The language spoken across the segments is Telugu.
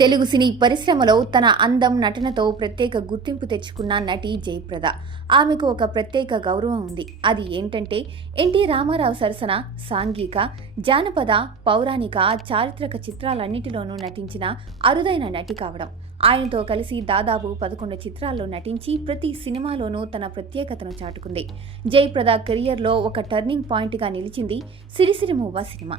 తెలుగు సినీ పరిశ్రమలో తన అందం, నటనతో ప్రత్యేక గుర్తింపు తెచ్చుకున్న నటి జయప్రద. ఆమెకు ఒక ప్రత్యేక గౌరవం ఉంది. అది ఏంటంటే ఎన్టీ రామారావు సరసన సాంఘిక, జానపద, పౌరాణిక, చారిత్రక చిత్రాలన్నిటిలోనూ నటించిన అరుదైన నటి కావడం. ఆయనతో కలిసి దాదాపు 11 చిత్రాల్లో నటించి ప్రతి సినిమాలోనూ తన ప్రత్యేకతను చాటుకుంది. జయప్రద కెరియర్లో ఒక టర్నింగ్ పాయింట్గా నిలిచింది సిరిసిరిమూవ సినిమా.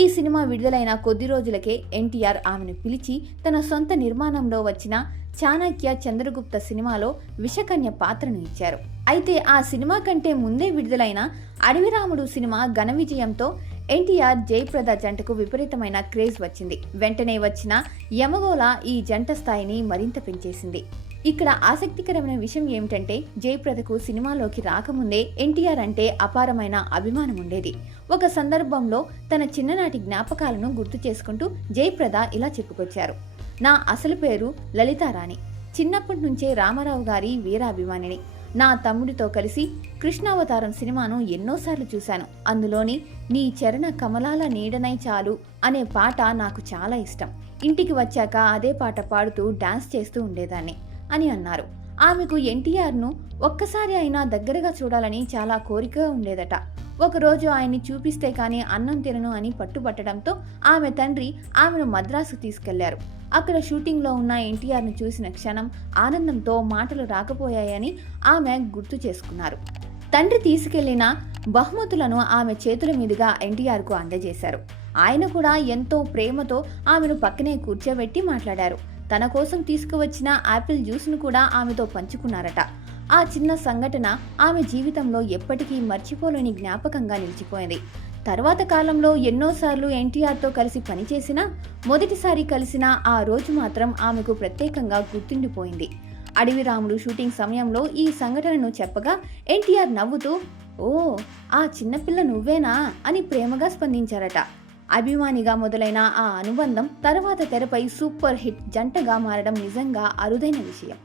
ఈ సినిమా విడుదలైన కొద్ది రోజులకే ఎన్టీఆర్ ఆమెను పిలిచి తన సొంత నిర్మాణంలో వచ్చిన చాణక్య చంద్రగుప్త సినిమాలో విషకన్య పాత్రను ఇచ్చారు. అయితే ఆ సినిమా కంటే ముందే విడుదలైన అడవిరాముడు సినిమా ఘన విజయంతో ఎన్టీఆర్ జయప్రద జంటకు విపరీతమైన క్రేజ్ వచ్చింది. వెంటనే వచ్చిన యమగోళ ఈ జంట స్థాయిని మరింత పెంచేసింది. ఇక్కడ ఆసక్తికరమైన విషయం ఏమిటంటే జయప్రదకు సినిమాలోకి రాకముందే ఎన్టీఆర్ అంటే అపారమైన అభిమానం ఉండేది. ఒక సందర్భంలో తన చిన్ననాటి జ్ఞాపకాలను గుర్తు చేసుకుంటూ జయప్రద ఇలా చెప్పుకొచ్చారు. నా అసలు పేరు లలితారాణి. చిన్నప్పటి నుంచే రామారావు గారి వీరాభిమానిని. నా తమ్ముడితో కలిసి కృష్ణావతారం సినిమాను ఎన్నోసార్లు చూశాను. అందులోని నీ చరణ కమలాల నీడనై చాలు అనే పాట నాకు చాలా ఇష్టం. ఇంటికి వచ్చాక అదే పాట పాడుతూ డాన్స్ చేస్తూ ఉండేదాన్ని అని అన్నారు. ఆమెకు ఎన్టీఆర్ను ఒక్కసారి అయినా దగ్గరగా చూడాలని చాలా కోరికగా ఉండేదట. ఒకరోజు ఆయన్ని చూపిస్తే కానీ అన్నం తినను అని పట్టుబట్టడంతో ఆమె తండ్రి ఆమెను మద్రాసు తీసుకెళ్లారు. అక్కడ షూటింగ్లో ఉన్న ఎన్టీఆర్ను చూసిన క్షణం ఆనందంతో మాటలు రాకపోయాయని ఆమె గుర్తు చేసుకున్నారు. తండ్రి తీసుకెళ్లిన బహుమతులను ఆమె చేతుల మీదుగా ఎన్టీఆర్కు అందజేశారు. ఆయన కూడా ఎంతో ప్రేమతో ఆమెను పక్కనే కూర్చోబెట్టి మాట్లాడారు. తన కోసం తీసుకువచ్చిన యాపిల్ జ్యూస్ను కూడా ఆమెతో పంచుకున్నారట. ఆ చిన్న సంఘటన ఆమె జీవితంలో ఎప్పటికీ మర్చిపోలేని జ్ఞాపకంగా నిలిచిపోయింది. తర్వాత కాలంలో ఎన్నోసార్లు ఎన్టీఆర్తో కలిసి పనిచేసినా మొదటిసారి కలిసిన ఆ రోజు మాత్రం ఆమెకు ప్రత్యేకంగా గుర్తుండిపోయింది. అడవిరాముడు షూటింగ్ సమయంలో ఈ సంఘటనను చెప్పగా ఎన్టీఆర్ నవ్వుతూ, ఓ ఆ చిన్నపిల్ల నువ్వేనా అని ప్రేమగా స్పందించారట. అభిమానిగా మొదలైన ఆ అనుబంధం తర్వాత తెరపై సూపర్ హిట్ జంటగా మారడం నిజంగా అరుదైన విషయం.